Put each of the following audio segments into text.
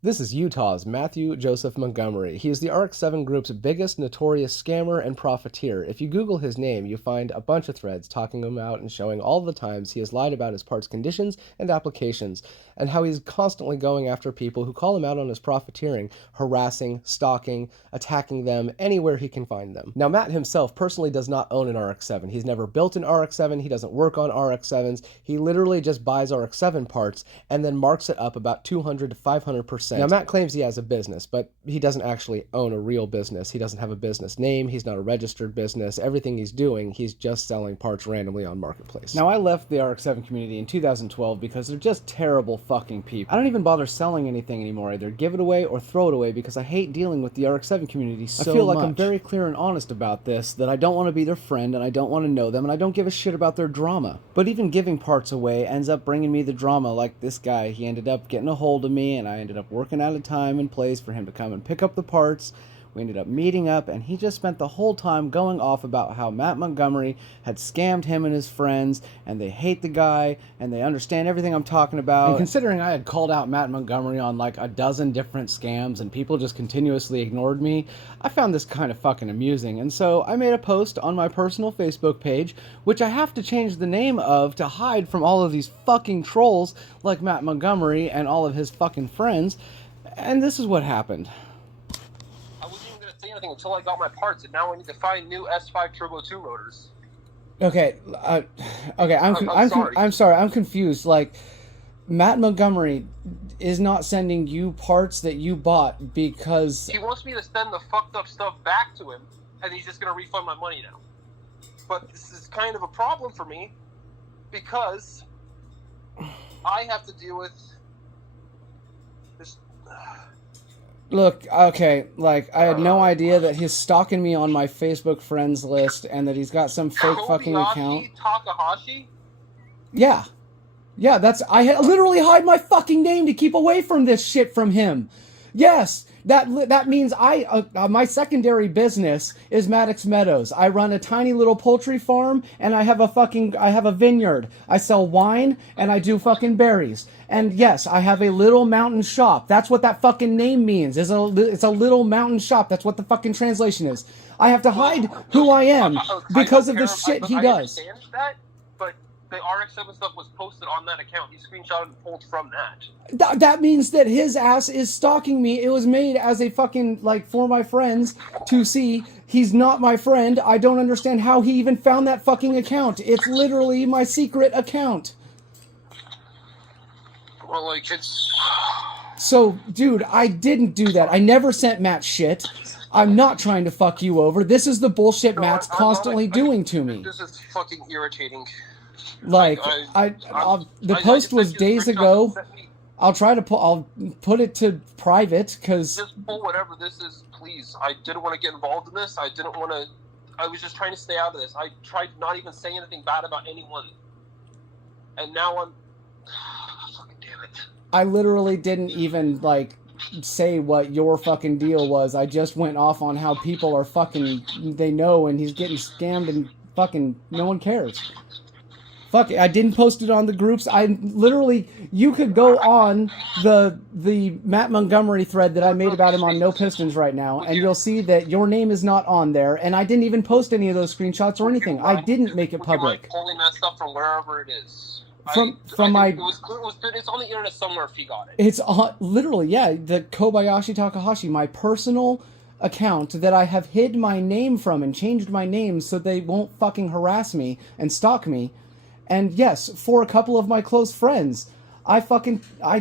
This is Utah's Matthew Joseph Montgomery. He is the Rx7 group's biggest notorious scammer and profiteer. If you Google his name, you find a bunch of threads talking him out and showing all the times he has lied about his parts conditions and applications, and how he's constantly going after people who call him out on his profiteering, harassing, stalking, attacking them anywhere he can find them. Now, Matt himself personally does not own an Rx7. He's never built an Rx7. He doesn't work on Rx7s. He literally just buys Rx7 parts and then marks it up about 200 to 500%. Now, Matt claims he has a business, but he doesn't actually own a real business. He doesn't have a business name. He's not a registered business. Everything he's doing, he's just selling parts randomly on Marketplace. Now, I left the Rx7 community in 2012 because they're just terrible fucking people. I don't even bother selling anything anymore. Either give it away or throw it away because I hate dealing with the Rx7 community so much. I feel like I'm very clear and honest about this, that I don't want to be their friend and I don't want to know them and I don't give a shit about their drama. But even giving parts away ends up bringing me the drama, like this guy. He ended up getting a hold of me and I ended up working out a time and place for him to come and pick up the parts. We ended up meeting up, and he just spent the whole time going off about how Matt Montgomery had scammed him and his friends, and they hate the guy, and they understand everything I'm talking about. And considering I had called out Matt Montgomery on like a dozen different scams, and people just continuously ignored me, I found this kind of fucking amusing. And so I made a post on my personal Facebook page, which I have to change the name of to hide from all of these fucking trolls like Matt Montgomery and all of his fucking friends. And this is what happened. I wasn't even going to say anything until I got my parts, and now I need to find new S5 Turbo 2 rotors. Okay, I'm sorry, I'm confused. Like, Matt Montgomery is not sending you parts that you bought because... He wants me to send the fucked up stuff back to him, and he's just going to refund my money now. But this is kind of a problem for me, because I have to deal with this... Look, okay, like, I had no idea that he's stalking me on my Facebook friends list and that he's got some fake fucking account. Takahashi? Yeah. Yeah, I literally hide my fucking name to keep away from this shit from him. Yes, that means my secondary business is Maddox Meadows. I run a tiny little poultry farm, and I have a vineyard. I sell wine, and I do fucking berries. And yes, I have a little mountain shop. That's what that fucking name means. It's a little mountain shop. That's what the fucking translation is. I have to hide who I am because of the shit he does. I understand that, but the Rx7 stuff was posted on that account. He screenshotted and pulled from that. That means that his ass is stalking me. It was made as a fucking, like, for my friends to see. He's not my friend. I don't understand how he even found that fucking account. It's literally my secret account. Well, like, it's... So, dude, I didn't do that. I never sent Matt shit. I'm not trying to fuck you over. This is the bullshit Matt's constantly doing to me. This is fucking irritating. Like, the post was days ago. I'll put it to private, because... Just pull whatever this is, please. I didn't want to get involved in this. I was just trying to stay out of this. I tried not even saying anything bad about anyone. And now I'm... Fucking damn it. I literally didn't even, like, say what your fucking deal was. I just went off on how people are fucking... They know, and he's getting scammed, and fucking no one cares. Fuck it, I didn't post it on the groups. I literally, you could go on the Matt Montgomery thread that I made about him on No Pistons right now, and you'll see that your name is not on there, and I didn't even post any of those screenshots or anything. I didn't make it public. Pulling that stuff from wherever it is. It's on the internet somewhere if he got it. It's on, literally, yeah, the Kobayashi Takahashi, my personal account that I have hid my name from and changed my name so they won't fucking harass me and stalk me. And yes, for a couple of my close friends, I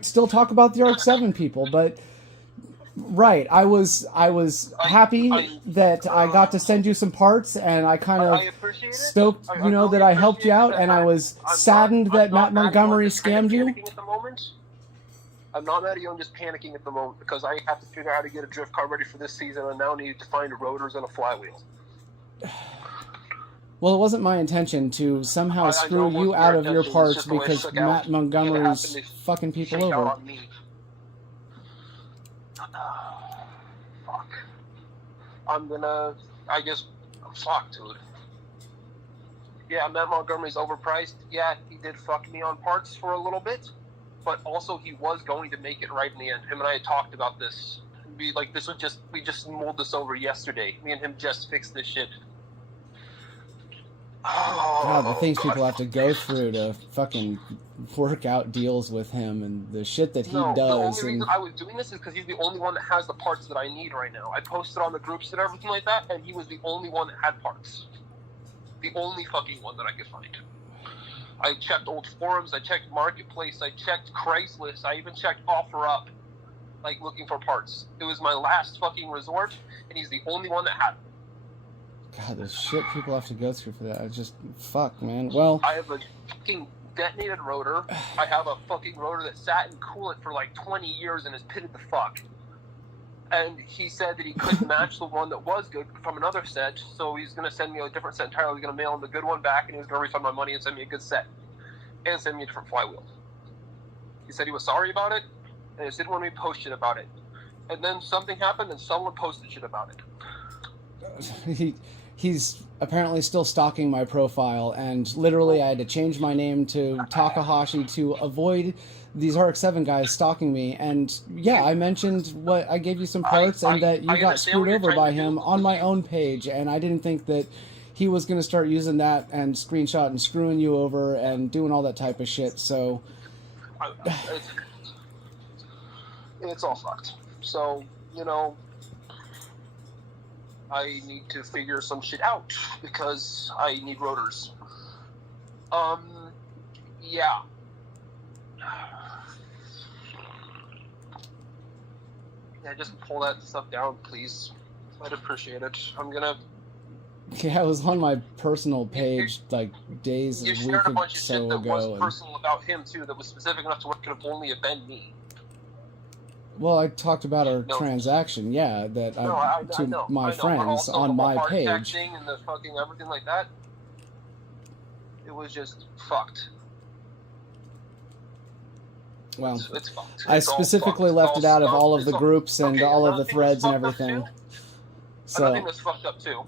still talk about the Rx7 people, but right, I was happy that I got to send you some parts, and I kind of stoked, that I helped you out, and I was saddened that Matt Montgomery scammed you. I'm not mad at you, I'm just panicking at the moment, because I have to figure out how to get a drift car ready for this season, and now need to find rotors and a flywheel. Well, it wasn't my intention to somehow screw you out of your parts because Matt Montgomery's fucking people over. Fuck. Fuck, dude. Yeah, Matt Montgomery's overpriced. Yeah, he did fuck me on parts for a little bit. but also he was going to make it right in the end. Him and I had talked about this. We just mulled this over yesterday. Me and him just fixed this shit. God, the things people have to go through to fucking work out deals with him and the shit that he does. The only reason I was doing this is because he's the only one that has the parts that I need right now. I posted on the groups and everything like that, and he was the only one that had parts. The only fucking one that I could find. I checked old forums, I checked Marketplace, I checked Craigslist, I even checked OfferUp, like looking for parts. It was my last fucking resort, and he's the only one that had it. God, the shit people have to go through for that. It's just, fuck, man. Well, I have a fucking detonated rotor. I have a fucking rotor that sat in coolant for like 20 years and is pitted the fuck. And he said that he couldn't match the one that was good from another set, so he's going to send me a different set entirely. He's going to mail him the good one back, and he was going to refund my money and send me a good set. And send me a different flywheel. He said he was sorry about it, and he just didn't want me to post shit about it. And then something happened, and someone posted shit about it. He's apparently still stalking my profile, and literally I had to change my name to Takahashi to avoid these Rx7 guys stalking me. And yeah, I mentioned what I gave you some parts and that you got screwed over by him on my own page, and I didn't think that he was going to start using that and screenshot and screwing you over and doing all that type of shit. So it's all fucked. So, you know, I need to figure some shit out because I need rotors. Yeah. Yeah, just pull that stuff down, please. I'd appreciate it. I'm gonna... Yeah, it was on my personal page, like, days and weeks You shared a bunch of so shit that ago. was personal about him, too, that was specific enough to what could have only have been me. Well, I talked about our transaction, yeah, that to my friends on my page. Texting and the fucking everything like that. It was just fucked. Well, it's fucked. I specifically left it out of all of the groups and all of the threads and everything. So another thing that's fucked up too.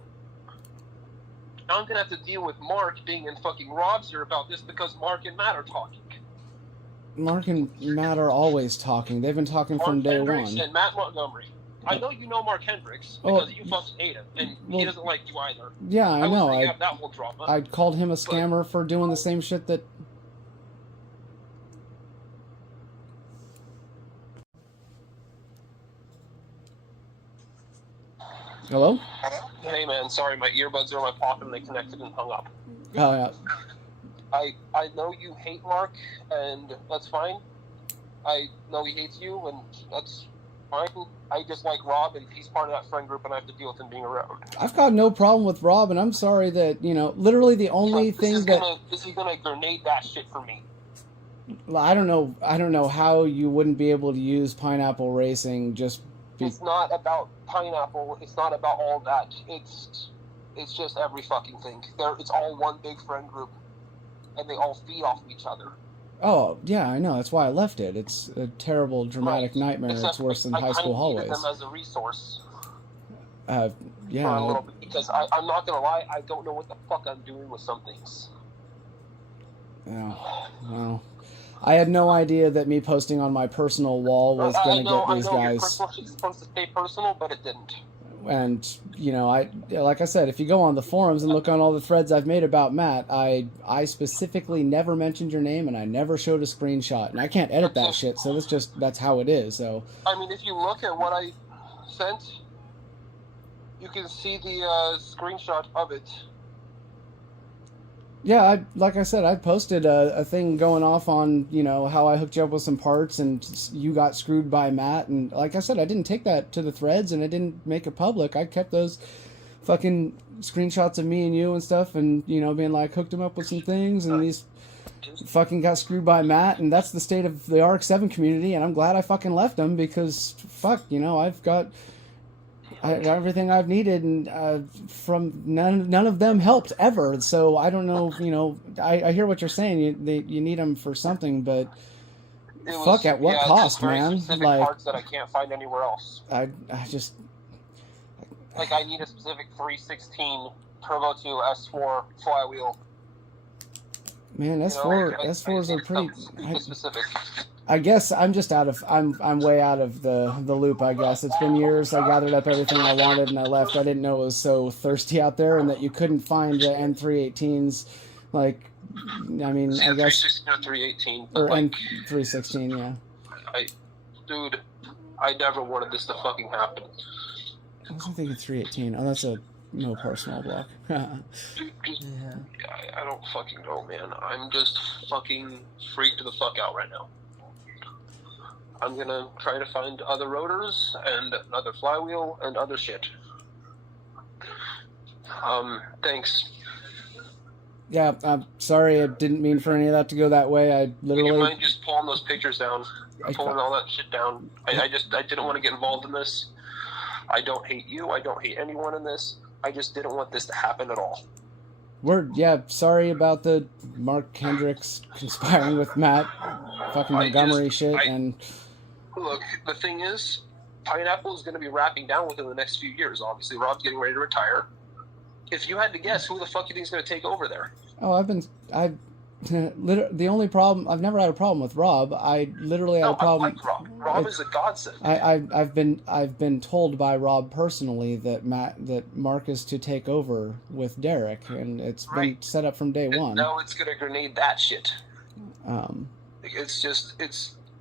Now I'm gonna have to deal with Mark being in fucking Rob's ear about this because Mark and Matt are talking. Mark and Matt are always talking. They've been talking from day one. And Matt Montgomery. I know you know Mark Hendricks because you fucking hate him, and he doesn't like you either. Yeah, I know. That whole drama. I called him a scammer for doing the same shit that... Hello? Hey man, sorry, my earbuds are in my pocket and they connected and hung up. Oh yeah. I know you hate Mark, and that's fine. I know he hates you, and that's fine. I just like Rob, and he's part of that friend group, and I have to deal with him being around. I've got no problem with Rob, and I'm sorry that, you know, literally the only thing that... This is gonna grenade that shit for me. I don't know how you wouldn't be able to use Pineapple Racing just... It's not about Pineapple. It's not about all that. It's just every fucking thing. It's all one big friend group, and they all feed off of each other. Oh, yeah, I know. That's why I left it. It's a terrible, dramatic nightmare. Except it's worse than high school hallways. I them as a resource. Yeah. For a little bit, because I'm not going to lie, I don't know what the fuck I'm doing with some things. Yeah, well... I had no idea that me posting on my personal wall was going to get these guys... Your personal shit's supposed to stay personal, but it didn't. And, you know, like I said, if you go on the forums and look on all the threads I've made about Matt, I specifically never mentioned your name and I never showed a screenshot. And I can't edit that shit, so that's how it is, so... I mean, if you look at what I sent, you can see the screenshot of it. Yeah, like I said, I posted a thing going off on, you know, how I hooked you up with some parts and you got screwed by Matt. And like I said, I didn't take that to the threads and I didn't make it public. I kept those fucking screenshots of me and you and stuff and, you know, being like, hooked him up with some things and these fucking got screwed by Matt. And that's the state of the Rx7 community. And I'm glad I fucking left them because, fuck, you know, I've got... everything I've needed, and from none of them helped ever. So I don't know, you know. I hear what you're saying. You need them for something, but fuck, at what cost, man? Like parts that I can't find anywhere else. I just like I need a specific 316 Turbo 2 S4 flywheel. Man, S4s are pretty specific. I guess I'm just I'm way out of the loop, I guess. It's been years. I gathered up everything I wanted and I left. I didn't know it was so thirsty out there and that you couldn't find the N318s. Like, I mean, See, I the guess. 316 or 318. Or Like, N316, yeah. Dude, I never wanted this to fucking happen. I was thinking 318. Oh, that's a no personal block. I don't fucking know, man. I'm just fucking freaked the fuck out right now. I'm gonna try to find other rotors and another flywheel and other shit. Thanks. Yeah, I'm sorry. I didn't mean for any of that to go that way. I literally. Would you mind just pulling those pictures down? Pulling all that shit down. I didn't want to get involved in this. I don't hate you. I don't hate anyone in this. I just didn't want this to happen at all. Sorry about the Mark Hendricks conspiring with Matt, fucking Montgomery and... Look, the thing is, Pineapple is going to be wrapping down within the next few years, obviously. Rob's getting ready to retire. If you had to guess, who the fuck do you think is going to take over there? Oh, the only problem, I've never had a problem with Rob. I literally had a problem. I like Rob. Rob is a godsend. I've been told by Rob personally that Mark is to take over with Derek, and it's been set up from day one. Now it's gonna grenade that shit. It's just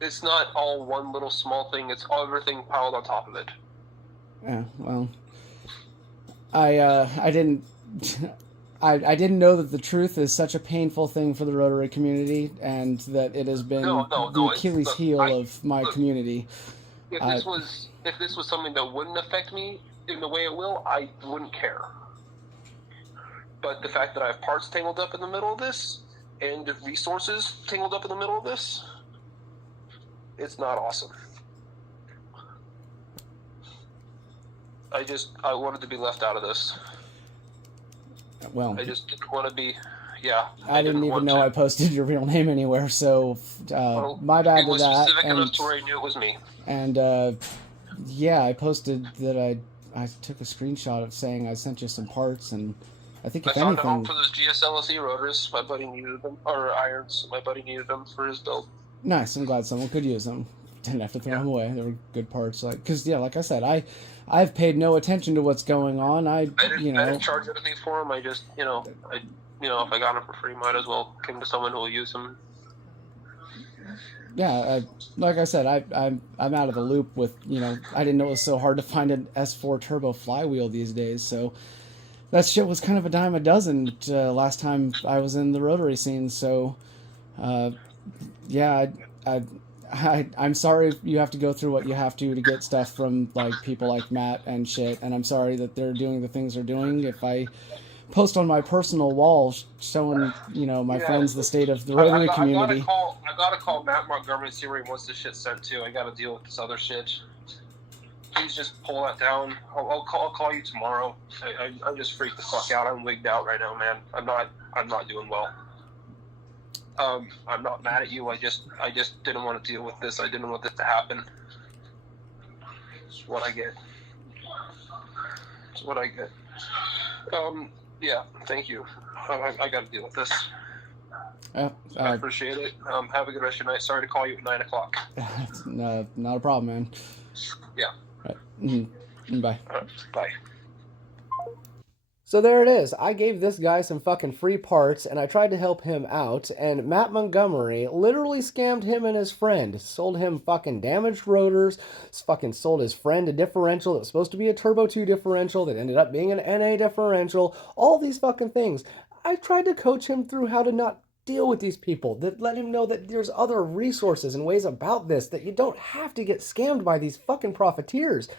it's not all one little small thing. It's everything piled on top of it. Yeah, well, I didn't. I didn't know that the truth is such a painful thing for the Rotary community, and that it has been the Achilles heel of my community. If this was something that wouldn't affect me in the way it will, I wouldn't care. But the fact that I have parts tangled up in the middle of this, and resources tangled up in the middle of this, it's not awesome. I wanted to be left out of this. Well, I just didn't want to be, yeah. I didn't even know I posted your real name anywhere, so my bad to that. It was specific enough to where I knew it was me. And I posted that I took a screenshot of saying I sent you some parts, and I think if anything... I found a home for those GSLSE rotors. My buddy needed them, or irons. My buddy needed them for his build. Nice. I'm glad someone could use them. Didn't have to throw them away. They were good parts. Because like I said, I've paid no attention to what's going on. I didn't charge anything for them. I just, if I got them for free, might as well give them to someone who will use them. Yeah, like I said, I'm out of the loop with, I didn't know it was so hard to find an S4 turbo flywheel these days. So that shit was kind of a dime a dozen last time I was in the rotary scene. So, I'm sorry you have to go through what you have to get stuff from people like Matt and shit, and I'm sorry that they're doing the things they're doing. If I post on my personal wall showing my friends the state of the Rotary community, I gotta call Matt Montgomery and see where he wants this shit sent to. I gotta deal with this other shit. Please just pull that down. I'll call you tomorrow. I'm just freaked the fuck out. I'm wigged out right now, man. I'm not doing well. I'm not mad at you. I just didn't want to deal with this. I didn't want this to happen. It's what I get. Yeah, thank you. I got to deal with this. I appreciate it. Have a good rest of your night. Sorry to call you at 9 o'clock. Not a problem, man. Yeah. Right. Mm-hmm. Bye. Bye. So there it is. I gave this guy some fucking free parts, and I tried to help him out, and Matt Montgomery literally scammed him and his friend. Sold him fucking damaged rotors, fucking sold his friend a differential that was supposed to be a Turbo 2 differential that ended up being an NA differential. All these fucking things. I tried to coach him through how to not deal with these people, that let him know that there's other resources and ways about this, that you don't have to get scammed by these fucking profiteers.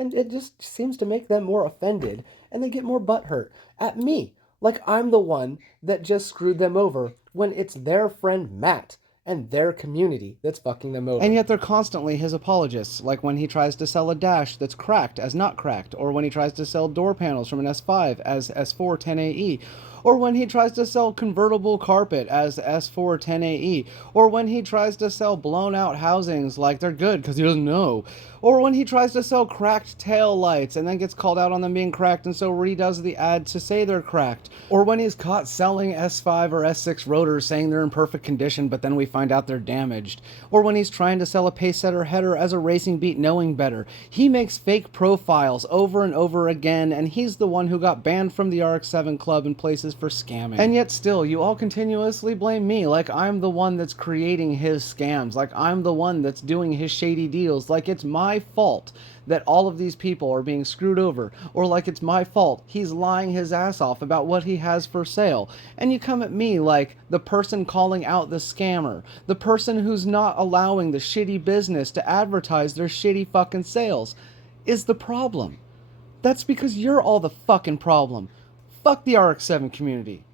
And it just seems to make them more offended, and they get more butthurt at me, like I'm the one that just screwed them over, when it's their friend Matt and their community that's fucking them over. And yet they're constantly his apologists, like when he tries to sell a dash that's cracked as not cracked, or when he tries to sell door panels from an S5 as S4 10AE, or when he tries to sell convertible carpet as S410AE, or when he tries to sell blown out housings like they're good because he doesn't know, or when he tries to sell cracked tail lights and then gets called out on them being cracked and so redoes the ad to say they're cracked, or when he's caught selling S5 or S6 rotors saying they're in perfect condition but then we find out they're damaged, or when he's trying to sell a pacesetter header as a racing beat knowing better. He makes fake profiles over and over again, and he's the one who got banned from the Rx7 club and places for scamming. And yet still, you all continuously blame me, like I'm the one that's creating his scams, like I'm the one that's doing his shady deals, like it's my fault that all of these people are being screwed over, or like it's my fault he's lying his ass off about what he has for sale. And you come at me like the person calling out the scammer, the person who's not allowing the shitty business to advertise their shitty fucking sales is the problem. That's because you're all the fucking problem. Fuck the Rx7 community.